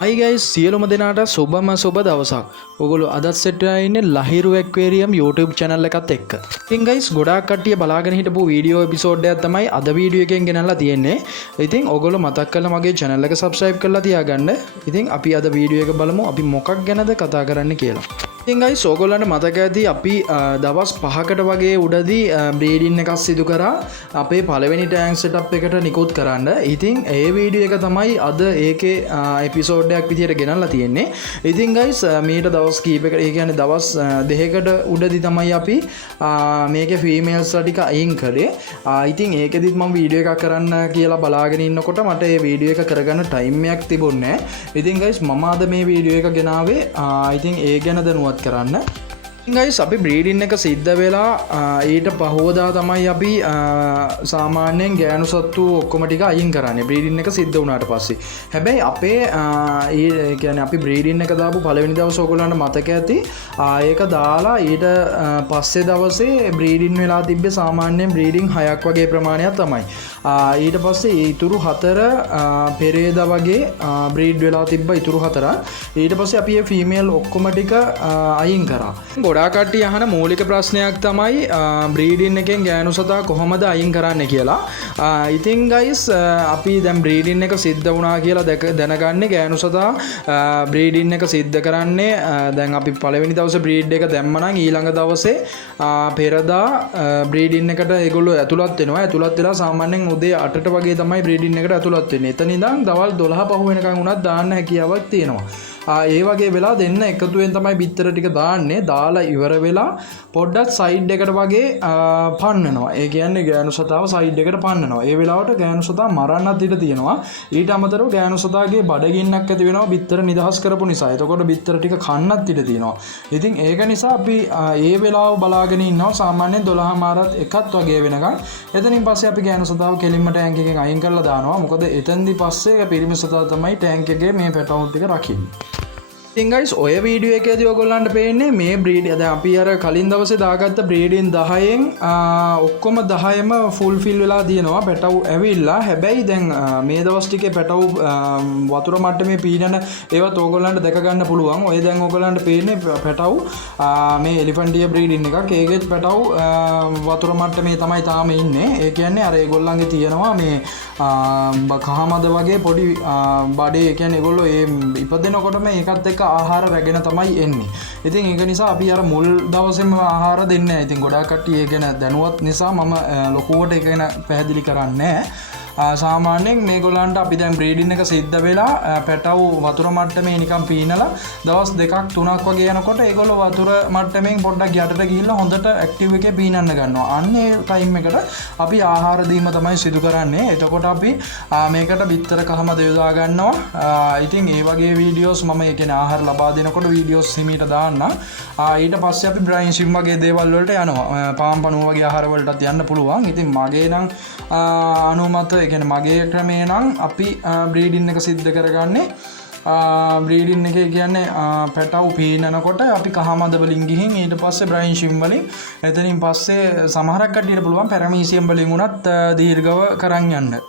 Hi guys, සියලුම දෙනාට සුබම සුබ දවසක්. ඔයගොල්ලෝ අදත් සෙට් වෙලා ඉන්නේ ලහිරු ඇක්වේරියම් YouTube channel එකත් එක්ක. ඉතින් guys ගොඩාක් කට්ටිය බලාගෙන හිටපු වීඩියෝ එපිසෝඩ් එකක් තමයි අද වීඩියෝ එකෙන් ගෙනල්ලා තියෙන්නේ. ඉතින් ඔයගොල්ලෝ මතක් කරලා මගේ channel එක subscribe කරලා තියාගන්න. ඉතින් අපි අද වීඩියෝ එක බලමු අපි මොකක් ගැනද කතා කරන්න කියලා. ඉතින් guys ඔයගොල්ලන්ට මතක ඇති අපි දවස් 5කට වගේ උඩදී බ්‍රීඩින් එකක් සිදු කරා අපේ පළවෙනි ටැන්ක් සෙටප් එකට නිකුත් කරන්න. ඉතින් ඒ වීඩියෝ එක තමයි අද ඒකේ එපිසෝඩ් එකක් විදියට ගෙනල්ලා තියෙන්නේ. ඉතින් guys මීට දවස් කීපයකට ඒ කියන්නේ දවස් 2කට උඩදී තමයි අපි මේකේ ෆීමේල්ස් ටික අයින් කරේ. ඉතින් ඒකෙදිත් මම වීඩියෝ එකක් කරන්න කියලා බලාගෙන ඉන්නකොට මට මේ වීඩියෝ එක කරගන්න ටයිම් එකක් තිබුණේ නැහැ. ඉතින් guys මම අද මේ වීඩියෝ එක ගෙනාවේ ඉතින් ඒ ගැන දැනුවත් කරන්න. ගයිස් අපි බ්‍රීඩින් එක සිද්ධ වෙලා ඊට පහෝදා තමයි අපි සාමාන්‍යයෙන් ගෑනු සත්තු ඔක්කොම ටික අයින් කරන්නේ බ්‍රීඩින් එක සිද්ධ වුණාට පස්සේ. හැබැයි අපේ ඒ කියන්නේ අපි බ්‍රීඩින් එක දාපු පළවෙනි දවසේ ඔයගොල්ලන්ට මතක ඇති ඒක දාලා ඊට පස්සේ දවසේ බ්‍රීඩින් වෙලා තිබ්බේ සාමාන්‍යයෙන් බ්‍රීඩින් 6ක් වගේ ප්‍රමාණයක් තමයි. ඊට පස්සේ ඊතුරු 4 පෙරේදා වගේ බ්‍රීඩ් වෙලා තිබ්බ ඊතුරු 4. ඊට පස්සේ අපි මේ ෆීමේල් ඔක්කොම ටික අයින් කරා. ගොඩාක් කට්ටිය අහන මූලික ප්‍රශ්නයක් තමයි බ්‍රීඩින් එකෙන් ගෑනු සතා කොහොමද අයින් කරන්න කියලා. ඉතින් ගයිස් අපි දැන් බ්‍රීඩින් එක සිද්ධ වුණා කියලා දැනගන්නේ ගෑනු සතා බ්‍රීඩින් එක සිද්ධ කරන්නේ දැන් අපි පළවෙනි දවසේ බ්‍රීඩ් එක දැම්මනම් ඊළඟ දවසේ පෙරදා බ්‍රීඩින් එකට ඒගොල්ලෝ ඇතුළත් වෙනවා. ඇතුළත් වෙලා සාමාන්‍යයෙන් උදේ 8ට වගේ තමයි බ්‍රීඩින් එකට ඇතුළත් වෙන්නේ. එතන ඉඳන් දවල් 12 පහ වෙනකන් උනත් දාන්න හැකියාවක් තියෙනවා. ඒ වගේ වෙලා දෙන්න එකතුවෙන් තමයි බිත්තර ටික දාන්නේ. දාලා ඉවර වෙලා පොඩ්ඩක් සයිඩ් එකට වගේ පන්නනවා. ඒ කියන්නේ ගෑනු සතාව සයිඩ් එකට පන්නනවා. ඒ වෙලාවට ගෑනු සතා මරන්නත් ඉඩ තියෙනවා. ඊට අමතරව ගෑනු සතාගේ බඩගින්නක් ඇති වෙනවා බිත්තර නිදහස් කරපු නිසා. එතකොට බිත්තර ටික කන්නත් ඉඩ තියෙනවා. ඉතින් ඒක නිසා අපි ඒ වෙලාව බලාගෙන ඉන්නවා සාමාන්‍යයෙන් 12 මාරත් එකත් වගේ වෙනකන්. එතනින් පස්සේ අපි ගෑනු සතාව කෙලින්ම ටැංක් එකෙන් අයින් කරලා දානවා. මොකද එතෙන්දි පස්සේ පිරිමි සතා තමයි ටැංක් එකේ මේ පැටවුන් ටික රකින්නේ. ඉතින් guys ඔය වීඩියෝ එකේදී ඔයගොල්ලන්ට පේන්නේ මේ බ්‍රීඩ් දැන් අපි අර කලින් දවසේ දාගත්ත බ්‍රීඩින් 10න් ඔක්කොම 10ම ෆුල්ෆිල් වෙලා තියෙනවා පැටව් ඇවිල්ලා. හැබැයි දැන් මේ දවස් ටිකේ පැටව් වතුර මට්ටමේ පීනන ඒවත් ඔයගොල්ලන්ට දැක ගන්න පුළුවන්. ඔය දැන් ඔයගොල්ලන්ට පේන්නේ පැටව් මේ එලිෆැන්ටියා බ්‍රීඩින් එකක්. ඒකෙත් පැටව් වතුර මට්ටමේ තමයි තාම ඉන්නේ. ඒ කියන්නේ අර ඒගොල්ලන්ගේ තියෙනවා මේ කහමද වගේ පොඩි බඩේ. ඒ කියන්නේ ඒගොල්ලෝ ඒ ඉපදෙනකොටම ඒකත් එක්ක ආහාර රැගෙන තමයි එන්නේ. ඉතින් ඒක නිසා අපි අර මුල් දවසේම ආහාර දෙන්නේ නැහැ. ඉතින් ගොඩාක් කට්ටිය ඒක ගැන දැනුවත් නිසා මම ලොකුවට ඒක ගැන පැහැදිලි කරන්නේ නැහැ. සාමාන්‍යයෙන් මේගොල්ලන්ට අපි දැන් බ්‍රීඩින් එක සිද්ධ වෙලා පැටව් වතුර මට්ටමේ නිකන් පීනලා දවස් 2ක් 3ක් වගේ යනකොට ඒගොල්ලෝ වතුර මට්ටමින් පොඩ්ඩක් යටට ගිහිල්ලා හොඳට ඇක්ටිව් එකේ පීනන්න ගන්නවා. අන්න ඒ ටයිම් එකට අපි ආහාර දීම තමයි සිදු කරන්නේ. එතකොට අපි මේකට බිත්තර කහමද යොදා ගන්නවා. ඉතින් ඒ වගේ වීඩියෝස් මම ඒ කියන්නේ ආහාර ලබා දෙනකොට වීඩියෝස් හිමීට දාන්නම්. ඊට පස්සේ අපි බ්‍රයින් ෂිම් වගේ දේවල් වලට යනවා. පාම් පණුව වගේ ආහාර වලටත් යන්න පුළුවන්. ඉතින් මගේ නම් අනුමත මගේ ක්‍රමේ නම් අපි බ්‍රීඩින් එක සිද්ධ කරගන්නේ බ්‍රීඩින් එකේ කියන්නේ පැටව් පීනනකොට අපි කහමද වලින් ගිහින් ඊට පස්සේ බ්‍රයින් ෂිම් වලින් එතනින් පස්සේ සමහරක් කට්ටියට පුළුවන් පැරමීසියම් වලින් උනත් දීර්ඝව කරන් යන්න.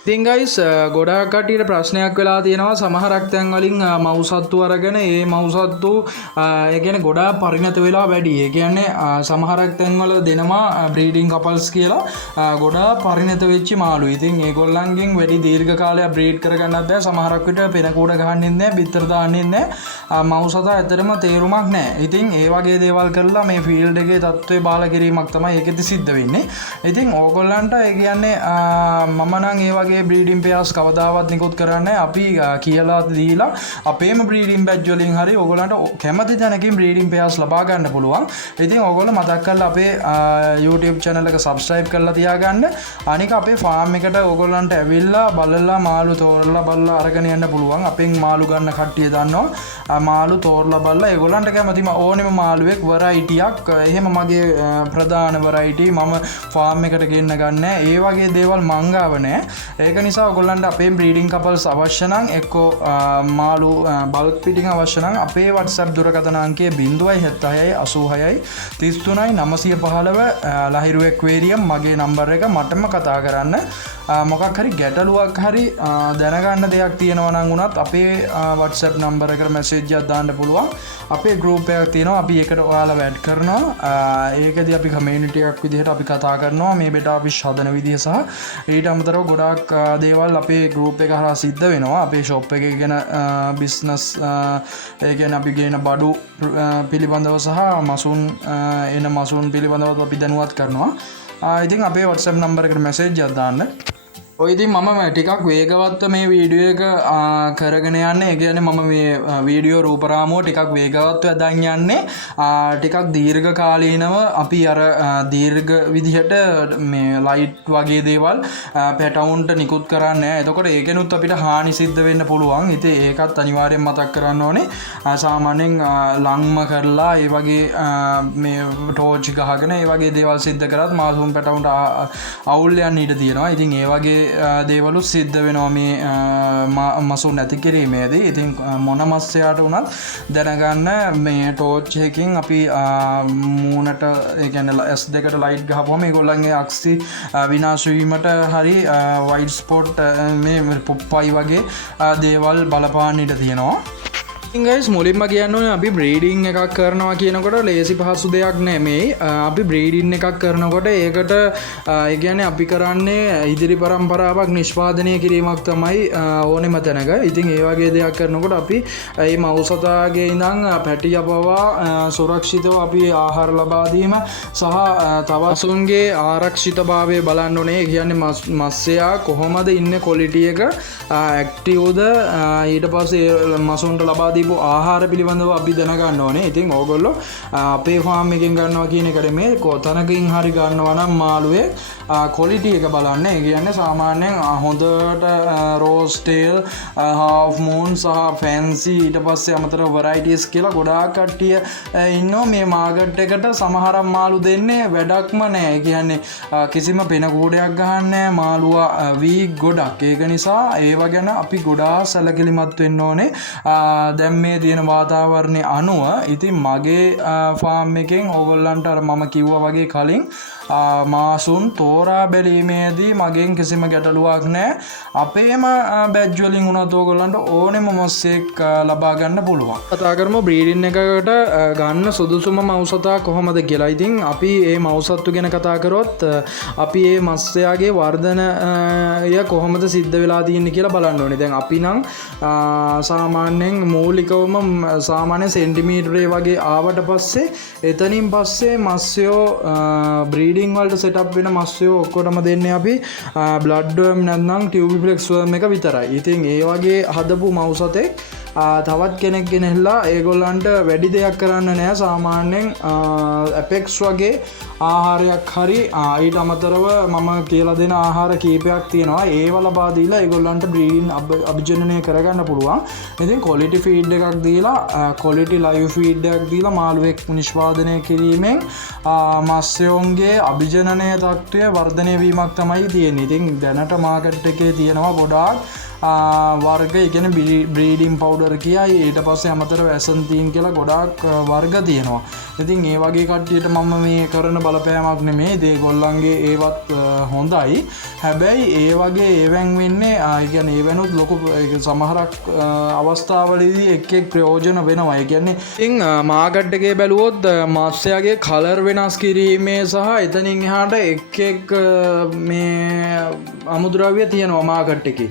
ඉතින් guys ගොඩාක් කට්ටියට ප්‍රශ්නයක් වෙලා තියෙනවා සමහරක් තැන් වලින් මව්සත්තු අරගෙන ඒ මව්සත්තු ඒ කියන්නේ ගොඩාක් පරිණත වෙලා වැඩි. ඒ කියන්නේ සමහරක් තැන් වල දෙනවා බ්‍රීඩින් කපල්ස් කියලා ගොඩාක් පරිණත වෙච්ච මාළු. ඉතින් ඒගොල්ලන්ගෙන් වැඩි දීර්ඝ කාලයක් බ්‍රීඩ් කරගන්නත් බෑ. සමහරක් විට පෙන කූඩ ගහන්නෙත් නෑ, බිත්තර දාන්නෙත් නෑ. මව්සතා ඇත්තටම තේරුමක් නෑ. ඉතින් ඒ වගේ දේවල් කරලා මේ ෆීල්ඩ් එකේ තත්ත්වය බාල කිරීමක් තමයි ඒකෙදි සිද්ධ වෙන්නේ. ඉතින් ඕගොල්ලන්ට ඒ කියන්නේ මම නම් ඒ වගේ බ්‍රීඩින් පෙයාස් කවදාවත් නිකුත් කරන්නේ අපි කියලා දීලා අපේම බ්‍රීඩින් බැච් වලින් හරි ඔයගොල්ලන්ට කැමති තැනකින් බ්‍රීඩින් පෙයාස් ලබා ගන්න පුළුවන්. ඉතින් ඔයගොල්ලෝ මතක් කරලා අපේ YouTube channel එක subscribe කරලා තියාගන්න. අනික අපේ farm එකට ඔයගොල්ලන්ට ඇවිල්ලා බලලා මාළු තෝරලා බලලා අරගෙන යන්න පුළුවන්. අපෙන් මාළු ගන්න කට්ටිය දන්නවා. මාළු තෝරලා බලලා ඒගොල්ලන්ට කැමතිම ඕනෙම මාළුවෙක් variety එකක් එහෙම මගේ ප්‍රධාන variety මම farm එකට ගෙන්න ගන්න. ඒ වගේ දේවල් මං ගාව නැහැ. ඒක නිසා ඔයගොල්ලන්ට අපේ බ්‍රීඩින් කපල්ස් අවශ්‍ය නම් එක්කෝ මාළු බල්ක් පිටින් අවශ්‍ය නම් අපේ WhatsApp දුරකථන අංකය 076 86 33 915 ලහිරු එක්වේරියම් මගේ නම්බර් එක මටම කතා කරන්න. මොකක් හරි ගැටලුවක් හරි දැනගන්න දෙයක් තියෙනවා නම් උනත් අපේ WhatsApp නම්බර එකට මැසේජ් එකක් දාන්න පුළුවන්. අපේ ගෲප් එකක් තියෙනවා. අපි ඒකට ඔයාලා ඇඩ් කරනවා. ඒකදී අපි කමියුනිටි එකක් විදිහට අපි කතා කරනවා මේ බෙටා ෆිෂ් හදන විදිහ සහ ඊට අමතරව ගොඩාක් දේවල් අපේ ගෲප් එක හරහා සිද්ධ වෙනවා. අපේ ෂොප් එකේ ගැන බිස්නස් ඒ කියන්නේ අපි ගේන බඩු පිළිබඳව සහ මසුන් එන මසුන් පිළිබඳව අපි දැනුවත් කරනවා. ඉතින් අපේ WhatsApp නම්බර එකට මැසේජ් එකක් දාන්න. ඔය ඉතින් මම ටිකක් වේගවත්ව මේ වීඩියෝ එක කරගෙන යන්නේ. ඒ කියන්නේ මම මේ වීඩියෝ රූපරාමුව ටිකක් වේගවත්ව අදන් යන්නේ. ටිකක් දීර්ඝ කාලීනව අපි අර දීර්ඝ විදිහට මේ ලයිට් වගේ දේවල් පැටවුන්ට නිකුත් කරන්නේ. එතකොට ඒකෙනුත් අපිට හානි සිද්ධ වෙන්න පුළුවන්. ඉතින් ඒකත් අනිවාර්යෙන් මතක් කරන්න ඕනේ. සාමාන්‍යයෙන් ලංම කරලා ඒ වගේ මේ ටෝච් ගහගෙන ඒ වගේ දේවල් සිද්ධ කරත් මාසුම් පැටවුන්ට අවුල් යන්න ඉඩ තියෙනවා. ඉතින් ඒ වගේ දේවලුත් සිද්ධ වෙනවා මේ මසුන් නැති කිරීමේදී. ඉතින් මොන මත්ස්‍යයට වුණත් දැනගන්න මේ ටෝච් එකකින් අපි මූණට ඒ කියන්නේ S2කට ලයිට් ගහපුවම ඒගොල්ලන්ගේ අක්සි විනාශ වීමට හරි වයිට් ස්පොට් මේ පොප්පයි වගේ දේවල් බලපාන්න ඉඩ තියෙනවා. ගයිස් මුලින්ම කියන්න ඕනේ අපි බ්‍රීඩින් එකක් කරනවා කියනකොට ලේසි පහසු දෙයක් නෙමෙයි. අපි බ්‍රීඩින් එකක් කරනකොට ඒකට ඒ කියන්නේ අපි කරන්නේ ඉදිරි පරම්පරාවක් නිෂ්පාදනය කිරීමක් තමයි ඕනෙම තැනක. ඉතින් ඒ වගේ දෙයක් කරනකොට අපි මේ මවුසතාගේ ඉඳන් පැටිය පවා සුරක්ෂිතව අපි ආහාර ලබා දීම සහ තවසුන්ගේ ආරක්ෂිතභාවය බලන්න ඕනේ. ඒ කියන්නේ මත්ස්‍යයා කොහොමද ඉන්නේ ක්වොලිටි එක ඇක්ටිව්ද ඊට පස්සේ මසුන්ට ලබා ආහාර පිළිබඳව අපි දැනගන්න ඕනේ. ඉතින් ඕගොල්ලෝ අපේ ෆාම් එකෙන් ගන්නවා කියන එකට මේ කොතනකින් හරි ගන්නවා නම් මාළුවේ ක්වොලිටි එක බලන්න. ඒ කියන්නේ සාමාන්‍යයෙන් හොඳට රෝස් ටේල්, හාෆ් මූන් සහ ෆැන්සි ඊට පස්සේ අමතර වෙරයිටිස් කියලා ගොඩාක් කට්ටිය ඉන්නවා මේ මාකට් එකට. සමහර මාළු දෙන්නේ වැඩක්ම නැහැ. ඒ කියන්නේ කිසිම පෙන කූඩයක් ගහන්නේ නැහැ. මාළුවා වීක් ගොඩක්. ඒක නිසා ඒව ගැන අපි ගොඩාක් සැලකිලිමත් වෙන්න ඕනේ. දැන් මේ තියෙන වාතාවරණය අනුව ඉතින් මගේ ෆාම් එකෙන් ඕගොල්ලන්ට අර මම කිව්වා වගේ කලින් මාසුන් තෝරා බැලීමේදී මගෙන් කිසිම ගැටලුවක් නැහැ. අපේම බැජ් වලින් උනත් ඕගොල්ලන්ට ඕනෙම මස්සෙක් ලබා ගන්න පුළුවන්. කතා කරමු බ්‍රීඩින් එකකට ගන්න සුදුසුම මවුසතා කොහොමද කියලා. ඉතින් අපි මේ මවුසත්තු ගැන කතා කරොත් අපි මේ මත්ස්‍යයාගේ වර්ධනය කොහොමද සිද්ධ වෙලා තියෙන්නේ කියලා බලන්න ඕනේ. දැන් අපි නම් සාමාන්‍යයෙන් මූලිකවම සාමාන්‍ය සෙන්ටිමීටරේ වගේ ආවට පස්සේ එතනින් පස්සේ මත්ස්‍යෝ බ්‍රීඩින් වලට සෙටප් වෙන මත්ස්‍යෝ ඔක්කොටම දෙන්නේ අපි බ්ලඩ් වර්ම් නැත්නම් ටියුබිෆ්ලෙක්ස් වර්ම් එක විතරයි. ඉතින් ඒ වගේ හදපු මවුසතෙක් තවත් කෙනෙක් ගෙනහිල්ලා ඒගොල්ලන්ට වැඩි දෙයක් කරන්න නෑ. සාමාන්‍යයෙන් ඇපෙක්ස් වගේ ආහාරයක් හරි ඊට අමතරව මම කියලා දෙන ආහාර කීපයක් තියෙනවා. ඒව ලබා දීලා ඒගොල්ලන්ට බ්‍රීඩින් අභිජනනය කරගන්න පුළුවන්. ඉතින් ක්වොලිටි ෆීඩ් එකක් දීලා ක්වොලිටි ලයිව් ෆීඩ් එකක් දීලා මාළුවෙක් නිෂ්පාදනය කිරීමෙන් මත්ස්‍යයන්ගේ අභිජනනය තත්ත්වය වර්ධනය වීමක් තමයි තියෙන්නේ. ඉතින් දැනට මාකට් එකේ තියෙනවා ගොඩාක් වර්ග. ඒ කියන්නේ බ්‍රීඩින් පවුඩර් කියයි ඊට පස්සේ අමතරව ඇසන්තීන් කියලා ගොඩාක් වර්ග තියෙනවා. ඉතින් ඒ වගේ කට්ටියට මම මේ කරන බලපෑමක් නෙමෙයි. ඒගොල්ලන්ගේ ඒවත් හොඳයි. හැබැයි ඒ වගේ ඒවෙන් වෙන්නේ ඒ කියන්නේ ඒවෙනුත් ලොකු සමහරක් අවස්ථාවලදී එක් ප්‍රයෝජන වෙනවා. ඒ කියන්නේ ඉතින් මාකට් එකේ බැලුවොත් මත්ස්‍යයාගේ කලර් වෙනස් කිරීමේ සහ එතනින් එහාට එක් මේ අමුද්‍රව්‍ය තියෙනවා මාකට් එකේ.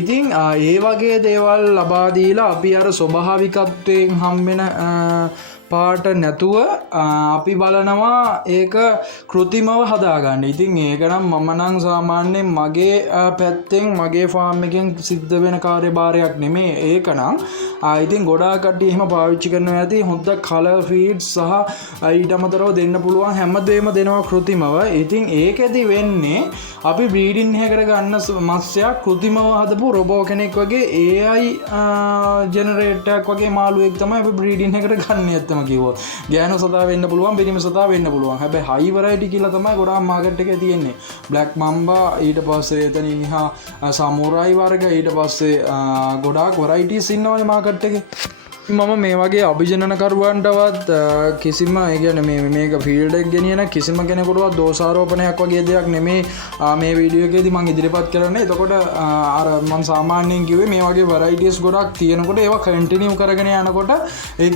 ඉතින් ඒ වගේ දේවල් ලබා දීලා අපි අර ස්වභාවිකත්වයෙන් හම්බෙන පාට නැතුව අපි බලනවා ඒක කෘතිමව හදාගන්න. ඉතින් ඒක නම් මම නම් සාමාන්‍යයෙන් මගේ පැත්තෙන් මගේ ෆාම් එකෙන් සිද්ධ වෙන කාර්යභාරයක් නෙමෙයි ඒක නම්. ඉතින් ගොඩාක් කට්ටිය එහෙම පාවිච්චි කරනවා ඇති. හොඳ කලර් ෆීඩ්ස් සහ ඊට අමතරව දෙන්න පුළුවන් හැමදේම දෙනවා කෘතිමව. ඉතින් ඒකෙදි වෙන්නේ අපි බ්‍රීඩින් එකකට ගන්න මත්ස්‍යයා කෘතිමව හදපු රොබෝ කෙනෙක් වගේ AI ජෙනරේටර් එකක් වගේ මාළුවෙක් තමයි අපි බ්‍රීඩින් එකට ගන්න ඇත්තම ඇත්තටම කිව්වොත්. ගෑනු සතා වෙන්න පුළුවන්, පිරිමි සතා වෙන්න පුළුවන්. හැබැයි හයි වෙරයිටි කියලා තමයි ගොඩාක් මාකට් එකේ තියෙන්නේ. බ්ලැක් මම්බා, ඊට පස්සේ එතනින් එහා සමුරායි වර්ග, ඊට පස්සේ ගොඩාක් වෙරයිටිස් ඉන්නවනේ මාකට් එකේ. මම මේ වගේ අභිජනනකරුවන්ටවත් කිසිම ඒගැන මේක ෆිල්ඩක් ගෙනියන කිසිම කෙනෙකුටවත් දෝසාරෝපනයක් වගේ දෙයක් නෙමේ මේ වීඩියෝකේදී මං ඉදිරිපත් කරන්න. එතකොට අර මං සාමාන්‍යයෙන් කිව්වේ මේ වගේ වෙරයිටිස් ගොඩක් තියෙනකොට ඒවා කන්ටිනියු කරගෙන යනකොට එක්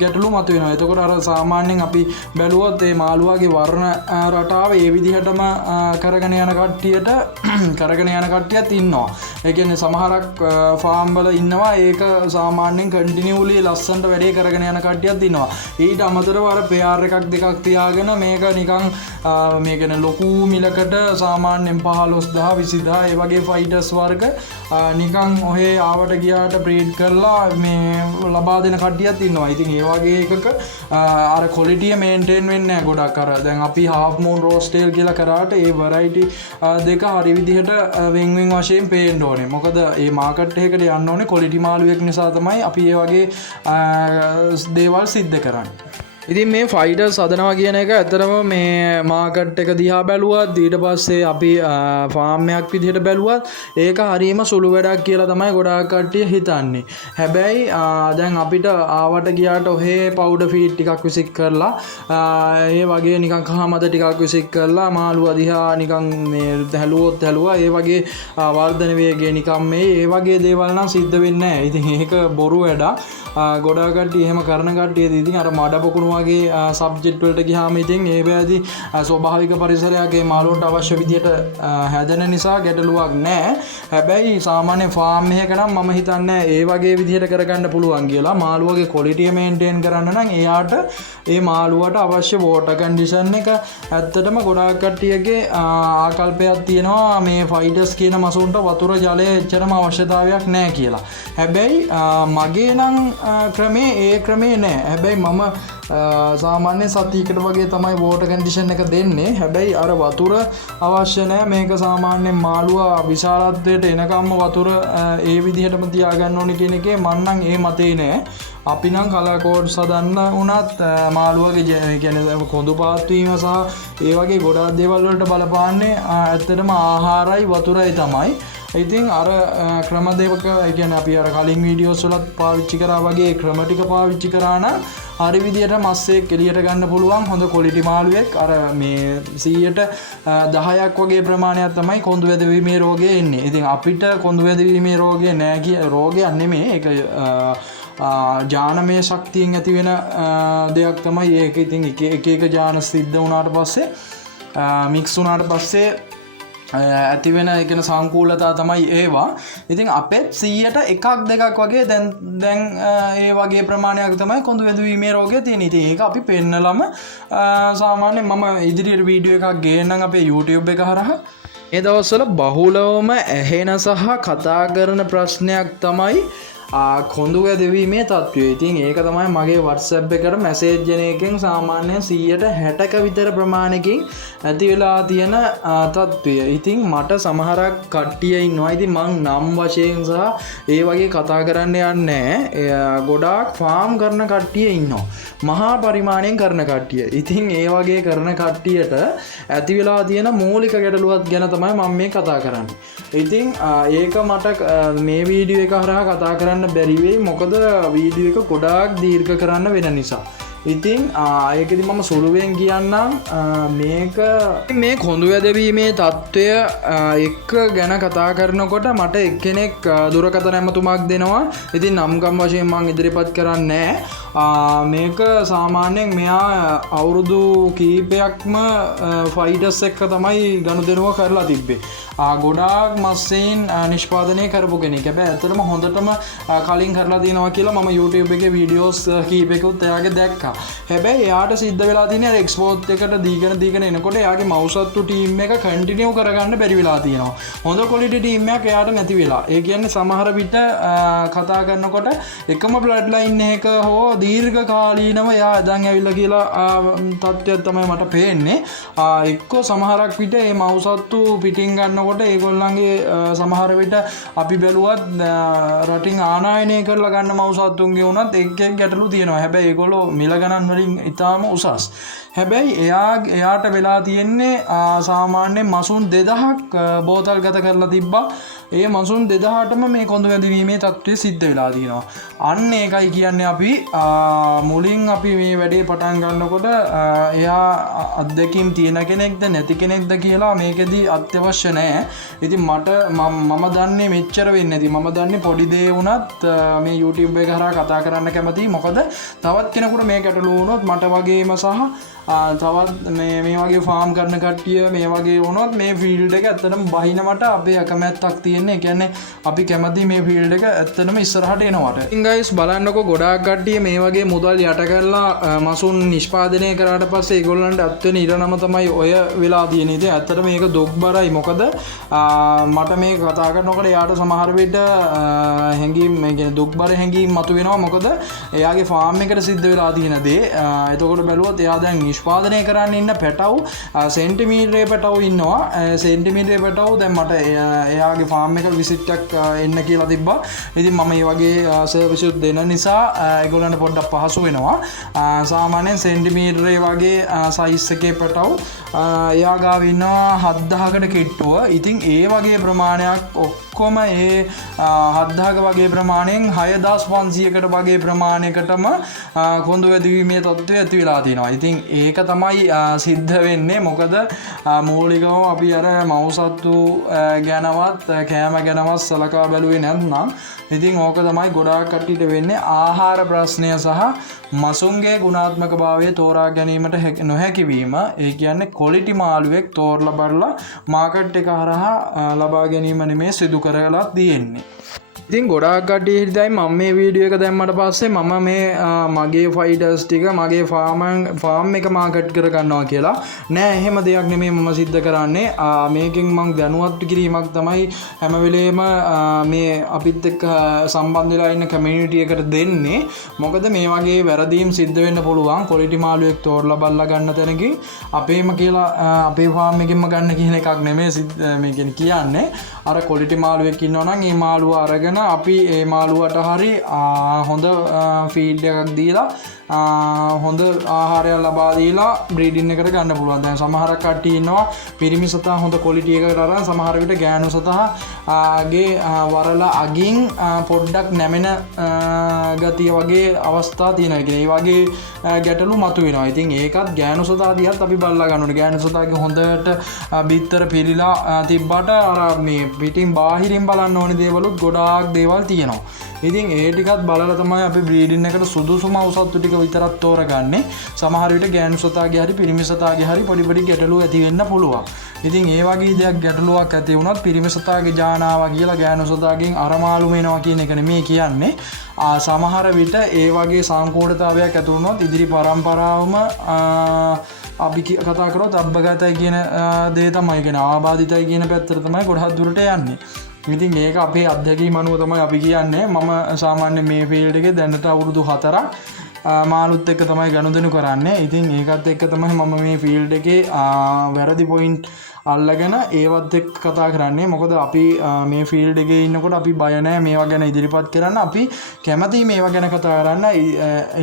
ගැටලු මතුවෙනවා. එතකොට අර සාමාන්‍යයෙන් අපි බැලුවොත් මේ මාළුවාගේ වර්ණ රටාව ඒ විදිහටම කරගෙන යන කට්ටියත් ඉන්නවා. ඒ කියන්නේ සමහරක් ෆාම් වල ඉන්නවා ඒක සාමාන්‍යයෙන් කන්ටිනියු ලස්සන්ට වැඩේ කරගෙන යන කට්ටියක් ඉන්නවා. ඊට අමතරව අර පෙයාර් එකක් දෙකක් තියාගෙන මේක නිකන් මේකන ලොකු මිලකට සාමාන්‍යයෙන් 15000 20000 ඒ වගේ ෆයිටර්ස් වර්ග නිකන් ඔහේ ආවට ගියාට බ්‍රීඩ් කරලා මේ ලබා දෙන කට්ටියක් ඉන්නවා. ඉතින් ඒ වගේ එකක අර ක්වොලිටිය මේන්ටේන් වෙන්නේ නැහැ ගොඩක්. අර දැන් අපි half moon rose tail කියලා කරාට ඒ variety දෙක හරි විදිහට වෙන් වශයෙන් පේන්න ඕනේ. මොකද මේ මාකට් එකකට යන්න ඕනේ ක්වොලිටි මාළුවෙක් නිසා තමයි අපි ඒ වගේ දේවල් සිද්ධ කරන්න. ඉතින් මේ ෆයිටර්ස් හදනවා කියන එක ඇත්තටම මේ මාකට් එක දිහා බැලුවත් ඊට පස්සේ අපි ෆාම් එකක් විදිහට බැලුවත් ඒක හරියම සුළු වැඩක් කියලා තමයි ගොඩාක් කට්ටිය හිතන්නේ. හැබැයි දැන් අපිට ආවට ගියාට ඔහේ පවුඩර් ෆීඩ් ටිකක් විසික් කරලා ඒ වගේ නිකන් කහමද ටිකක් විසික් කරලා මාළුවා දිහා නිකන් මේ හැලුවා ඒ වගේ වර්ධන වේගය නිකන් මේ වගේ දේවල් නම් සිද්ධ වෙන්නේ නැහැ. ඉතින් ඒක බොරු වැඩක්. ගොඩාක් කට්ටිය එහෙම කරන කට්ටියද ඉතින් අර මඩ පොකුණු වගේ සබ්ජෙක්ට් වලට ගියාම ඉතින් ඒ බෑදී ස්වභාවික පරිසරයක ඒ මාළුවන්ට අවශ්‍ය විදියට හැදෙන නිසා ගැටලුවක් නැහැ. හැබැයි සාමාන්‍ය ෆාම් එකක නම් මම හිතන්නේ ඒ වගේ විදියට කරගන්න පුළුවන් කියලා. මාළුවගේ ක්වොලිටිය මේන්ටේන් කරන්න නම් එයාට ඒ මාළුවට අවශ්‍ය වෝටර් කන්ඩිෂන් එක ඇත්තටම ගොඩාක් කට්ටියගේ ආකල්පයක් තියෙනවා මේ ෆයිටර්ස් කියන මසුන්ට වතුර ජලය එච්චරම අවශ්‍යතාවයක් නැහැ කියලා. හැබැයි මගේ නම් ක්‍රමේ ඒ ක්‍රමේ නෑ. හැබැයි මම සාමාන්‍ය සතියකට වගේ තමයි වෝටර් කන්ඩිෂන් එක දෙන්නේ. හැබැයි අර වතුර අවශ්‍ය නෑ. මේක සාමාන්‍යයෙන් මාළුවා විශාලත්වයට එනකම්ම වතුර ඒ විදිහටම තියාගන්න ඕනේ කියන එකේ මම නම් ඒ මතේ නෑ. අපි නම් කලර් කෝඩ්ස් හදන්න උනත් මාළුවගේ කියන්නේ කොඳු පාත් වීම සහ ඒ වගේ ගොඩාක් දේවල් වලට බලපාන්නේ ඇත්තටම ආහාරයි වතුරයි තමයි. ඉතින් අර ක්‍රම දෙක කියන්නේ අපි අර කලින් වීඩියෝස් වලත් පාවිච්චි කරා වගේ ක්‍රම ටික පාවිච්චි කරා නම් හරි විදියට මස්සෙක් එළියට ගන්න පුළුවන් හොඳ ක්වොලිටි මාළුවෙක්. අර මේ 10% වගේ ප්‍රමාණයක් තමයි කොඳු වැදවීමේ රෝගය එන්නේ. ඉතින් අපිට කොඳු වැදවීමේ රෝගය නෑ කිය රෝගයක් නෙමෙයි. ඒක ජානමය ශක්තියෙන් ඇති වෙන දෙයක් තමයි ඒක. ඉතින් එක ජාන සිද්ධ වුණාට පස්සේ මික්ස් වුණාට පස්සේ ඇති වෙන එකන සංකූලතා තමයි ඒවා. ඉතින් අපෙත් 100ට එකක් දෙකක් වගේ දැන් ඒ වගේ ප්‍රමාණයක් තමයි කොඳු වැදවීමේ රෝගය තියෙන. ඉතින් ඒක අපි පෙන්නලම සාමාන්‍යයෙන් මම ඉදිරියට වීඩියෝ එකක් ගේන්නම් අපේ YouTube එක හරහා. මේ දවස්වල බහුලවම ඇහෙන සහ කතා කරන ප්‍රශ්නයක් තමයි කොඳු වැදවීමේ තත්ත්වය. ඉතින් ඒක තමයි මගේ WhatsApp එකට මැසේජ් එන එකෙන් සාමාන්‍යයෙන් 160ක විතර ප්‍රමාණයකින් ඇති වෙලා තියෙන තත්ත්වය. ඉතින් මට සමහරක් කට්ටිය ඉන්නවා. ඉතින් මං නම් වශයෙන් සහ ඒ වගේ කතා කරන්න යන්නේ නැහැ. ගොඩාක් ෆාම් කරන කට්ටිය ඉන්නවා. මහා පරිමාණයෙන් කරන කට්ටිය. ඉතින් ඒ වගේ කරන කට්ටියට ඇති වෙලා තියෙන මූලික ගැටලුවක් ගැන තමයි මම මේ කතා කරන්නේ. ඉතින් ඒක මට මේ වීඩියෝ එක හරහා කතා කරන්න බැරි වෙයි. මොකද වීඩියෝ එක ගොඩාක් දීර්ඝ කරන්න වෙන නිසා. ඉතින් ඒකෙදි මම සුළුවෙන් කියන්නම් මේක මේ කොඳු වැදවීමේ තත්ත්වය එක්ක ගැන කතා කරනකොට මට එක්කෙනෙක් දුරකථන ඇමතුමක් දෙනවා. ඉතින් නම්ගම් වශයෙන් මම ඉදිරිපත් කරන්නේ නැහැ. මේක සාමාන්‍යයෙන් මෙයා අවුරුදු කීපයක්ම ෆයිටර්ස් එක්ක තමයි ගනුදෙනුව කරලා තිබ්බේ. ගොඩාක් මස්සෙන් නිෂ්පාදනය කරපු කෙනෙක්. හැබැයි ඇත්තටම හොඳටම කලින් කරලා තියෙනවා කියලා මම YouTube එකේ වීඩියෝස් කීපයකුත් එයාගේ දැක්කා. හැබැයි එයාට සිද්ධ වෙලා තියෙන අර එක්ස්පෝර්ට් එකට දීගෙන එනකොට එයාගේ මවුසත්තු ටීම් එක කන්ටිනියු කරගන්න බැරි වෙලා තියෙනවා. හොඳ ක්වොලිටි ටීම් එකක් එයාට නැති වෙලා. ඒ කියන්නේ සමහර විට කතා කරනකොට එකම බ්ලඩ් ලයින් එක හෝ දීර්ඝ කාලීනව එයා දැන් ඇවිල්ලා කියලා තත්ත්වයක් තමයි මට පේන්නේ. එක්කෝ සමහරක් විට මේ මවුසත්තු පිටින් ගන්නකොට ඒගොල්ලන්ගේ සමහර විට අපි බැලුවත් රටින් ආනයනය කරලා ගන්න මවුසත්තුන්ගේ වුණත් එක් ගැටලු තියෙනවා. හැබැයි ඒගොල්ලෝ මිල ගණන් වලින් ඉතාම උසස්. හැබැයි එයාට වෙලා තියෙන්නේ සාමාන්‍යයෙන් මසුන් 2000ක් බෝතල් ගත කරලා තිබ්බා. ඒ මසුන් 2000ටම මේ කොඳු වැදිරීමේ තත්ත්වය සිද්ධ වෙලා තියෙනවා. අන්න ඒකයි කියන්නේ අපි මුලින් අපි මේ වැඩේ පටන් ගන්නකොට එයා අත්දැකීම් තියෙන කෙනෙක්ද නැති කෙනෙක්ද කියලා මේකෙදි අත්‍යවශ්‍ය නැහැ. ඉතින් මම දන්නේ මෙච්චර වෙන්නේ නැති. මම දන්නේ පොඩි දේ වුණත් මේ YouTube එක හරහා කතා කරන්න කැමතියි. මොකද තවත් කෙනෙකුට මේ ගැටලුව වුණොත් මට වගේම සහ තවත් මේ වගේ ෆාම් කරන කට්ටිය මේ වගේ වුණොත් මේ ෆීල්ඩ් එක ඇත්තටම බහිනවට අපේ අකමැත්තක් තියෙන්නේ. ඒ කියන්නේ අපි කැමති මේ ෆීල්ඩ් එක ඇත්තටම ඉස්සරහට එනවට. ඉතින් ගයිස් බලන්නකො ගොඩාක් කට්ටිය මේ වගේ මුදල් යට කරලා මසුන් නිෂ්පාදනය කරාට පස්සේ ඒගොල්ලන්ට අත් වෙන ඉරණම තමයි ඔය වෙලා තියෙන්නේ. ඉතින් ඇත්තට මේක දුක්බරයි. මොකද මට මේ කතා කරනකොට එයාට සමහර විට හැංගීම් මේ කියන්නේ දුක්බර හැංගීම් මතුවෙනවා. මොකද එයාගේ ෆාම් එකට සිද්ධ වෙලා තියෙන දේ. එතකොට බැලුවොත් එයා දැන් නිෂ්පාදනය කරන්න ඉන්න පැටව් සෙන්ටිමීටරේ පැටව් ඉන්නවා. සෙන්ටිමීටරේ පැටව් දැන් මට එයාගේ ෆාම් එක විසිට් එකක් එන්න කියලා තිබ්බා. ඉතින් මම මේ වගේ සර්විස් එකක් දෙන නිසා ඒගොල්ලන්ට පොඩ්ඩක් පහසු වෙනවා. සාමාන්‍යයෙන් සෙන්ටිමීටරේ වගේ සයිස් එකේ පැටව් එයා ගාව ඉන්නවා 7000කට කිට්ටුව. ඉතින් ඒ වගේ ප්‍රමාණයක් ඔක්කොම ඒ 7000ක වගේ ප්‍රමාණයෙන් 6500කට වගේ ප්‍රමාණයකටම කොඳු වැදීමේ තත්ත්වය ඇති වෙලා තියෙනවා. ඉතින් ඒක තමයි සිද්ධ වෙන්නේ. මොකද මූලිකව අපි අර මවුසත්තු ගැනවත් කෑම ගැනවත් සලකා බැලුවේ නැත්නම් ඉතින් ඕක තමයි ගොඩාක් කට්ටියට වෙන්නේ. ආහාර ප්‍රශ්නය සහ මසුන්ගේ ගුණාත්මක භාවය තෝරා ගැනීමට නොහැකි වීම. ඒ කියන්නේ ක්වොලිටි මාළුවෙක් තෝරලා බලලා මාකට් එක හරහා ලබා ගැනීම නෙමේ සිදු කරලා තියෙන්නේ. ඉතින් ගොඩාක් කට්ටිය හිතයි මම මේ වීඩියෝ එක දැම්මට පස්සේ මම මේ මගේ ෆයිටර්ස් ටික මගේ ෆාම් එක මාකට් කර ගන්නවා කියලා. නෑ එහෙම දෙයක් නෙමෙයි මම සිද්ධ කරන්නේ. මේකෙන් මම දැනුවත් කිරීමක් තමයි හැම වෙලේම මේ අපිත් එක්ක සම්බන්ධ වෙලා ඉන්න කමියුනිටි එකට දෙන්නේ. මොකද මේ වගේ වැරදීම් සිද්ධ වෙන්න පුළුවන්. ක්වොලිටි මාළුවෙක් තෝරලා බලලා ගන්න තැනකින් අපේම කියලා අපේ ෆාම් එකෙන්ම ගන්න කියන එකක් නෙමෙයි මේ කියන්නේ. අර ක්වොලිටි මාළුවෙක් ඉන්නවා නම් ඒ මාළුව අරගෙන අපි ඒ මාළුවට හරි හොඳ ෆීඩ් එකක් දීලා හොඳ ආහාරයක් ලබා දීලා බ්‍රීඩින් එකට ගන්න පුළුවන්. දැන් සමහර කට්ටිය ඉන්නවා පිරිමි සතා හොඳ ක්වොලිටි එකකට අරන් සමහර විට ගෑනු සතාගේ වරලා අගින් පොඩ්ඩක් නැමෙන ගතිය වගේ අවස්ථා තියෙනවා. ඒ වගේ ගැටලු මතුවෙනවා. ඉතින් ඒකත් ගෑනු සතා දිහත් අපි බලලා ගන්න ඕනේ. ගෑනු සතාගේ හොඳට බිත්තර පිරීලා තිබ්බට අර මේ පිටින් බාහිරින් බලන්න ඕනේ දේවලුත් ගොඩාක් දේවල් තියෙනවා. ඉතින් ඒ ටිකත් බලලා තමයි අපි බ්‍රීඩින් එකට සුදුසුම මවුසත්තු ටික විතරක් තෝරගන්නේ. සමහර විට ගෑනු සතාගේ හරි පිරිමි සතාගේ හරි පොඩි ගැටලු ඇති වෙන්න පුළුවන්. ඉතින් ඒ වගේ දෙයක් ගැටලුවක් ඇති වුණත් පිරිමි සතාගේ ජානාවා කියලා ගෑනු සතාගෙන් අර මාළු වෙනවා කියන එක නෙමෙයි කියන්නේ. සමහර විට ඒ වගේ සාංකෝඩතාවයක් ඇති වුණොත් ඉදිරි පරම්පරාවම අපි කතා කරොත් අබ්බගතයි කියන දේ තමයි කියන ආබාධිතයි කියන පැත්තට තමයි ගොඩක් දුරට යන්නේ. ඉතින් ඒක අපේ අත්දැකීම් අනුව තමයි අපි කියන්නේ. මම සාමාන්‍ය මේ ෆීල්ඩ් එකේ දැනට අවුරුදු 4ක් මාළුත් එක්ක තමයි ගනුදෙනු කරන්නේ. ඉතින් ඒකත් එක්ක තමයි මම මේ ෆීල්ඩ් එකේ වැරදි පොයින්ට් අල්ලගෙන ඒවත් එක්ක කතා කරන්නේ. මොකද අපි මේ ෆීල්ඩ් එකේ ඉන්නකොට අපි බය නැහැ මේවා ගැන ඉදිරිපත් කරන්න. අපි කැමතියි මේවා ගැන කතා කරන්න.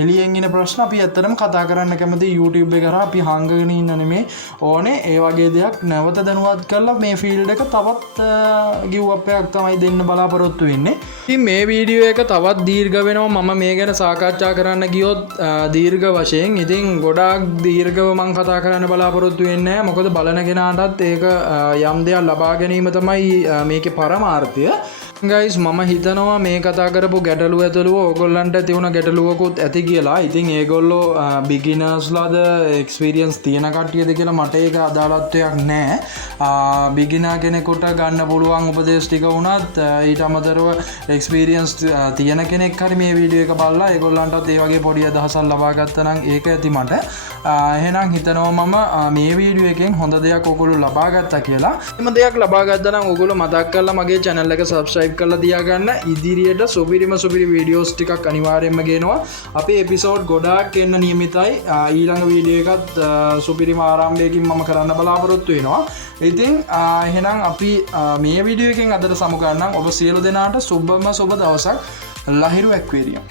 එළියෙන් එන ප්‍රශ්න අපි ඇත්තටම කතා කරන්න කැමතියි. YouTube එක කරා අපි හංගගෙන ඉන්න නෙමේ ඕනේ. ඒ වගේ දෙයක් නැවත දැනුවත් කරලා මේ ෆීල්ඩ් එක තවත් ගිව් අප් එකක් තමයි දෙන්න බලාපොරොත්තු වෙන්නේ. ඉතින් මේ වීඩියෝ එක තවත් දීර්ඝ වෙනවා. මම මේ ගැන සාකච්ඡා කරන්න ගියොත් දීර්ඝ වශයෙන්. ඉතින් ගොඩාක් දීර්ඝව මම කතා කරන්න බලාපොරොත්තු වෙන්නේ නැහැ. මොකද බලන කෙනාටත් ඒක යම් දෙයක් ලබා ගැනීම තමයි මේකේ පරමාර්ථය. ගයිස් මම හිතනවා මේ කතා කරපු ගැටලුව ඇතුළුව ඕගොල්ලන්ට තිවුණ ගැටලුවකුත් ඇති කියලා. ඉතින් ඒගොල්ලෝ බිගිනර්ස්ලාද එක්ස්පීරියන්ස් තියෙන කට්ටියද කියලා මට ඒක අදාළත්වයක් නැහැ. බිගිනර් කෙනෙකුට ගන්න පුළුවන් උපදේශ ටික වුණත් ඊට අමතරව එක්ස්පීරියන්ස් තියෙන කෙනෙක් හරි මේ වීඩියෝ එක බලලා ඒගොල්ලන්ටත් ඒ වගේ පොඩි අදහසක් ලබා ගත්තා නම් ඒක ඇති මට. එහෙනම් හිතනවා මම මේ වීඩියෝ එකෙන් හොඳ දෙයක් ඔයගොල්ලෝ ලබා ගත්තා කියලා. එම දෙයක් ලබා ගත්තා නම් ඔයගොල්ලෝ මතක් කරලා මගේ channel එක subscribe කරලා තියාගන්න. ඉදිරියට සුපිරි වීඩියෝස් ටිකක් අනිවාර්යයෙන්ම ගේනවා. අපේ එපිසෝඩ් ගොඩාක් එන්න නියමිතයි. ඊළඟ වීඩියෝ එකත් සුපිරිම ආරම්භයකින් මම කරන්න බලාපොරොත්තු වෙනවා. ඉතින් එහෙනම් අපි මේ වීඩියෝ එකෙන් අදට සමු ගන්නම්. ඔබ සියලු දෙනාට සුබම සුබ දවසක්. ලහිරු ඇක්වේරියම්.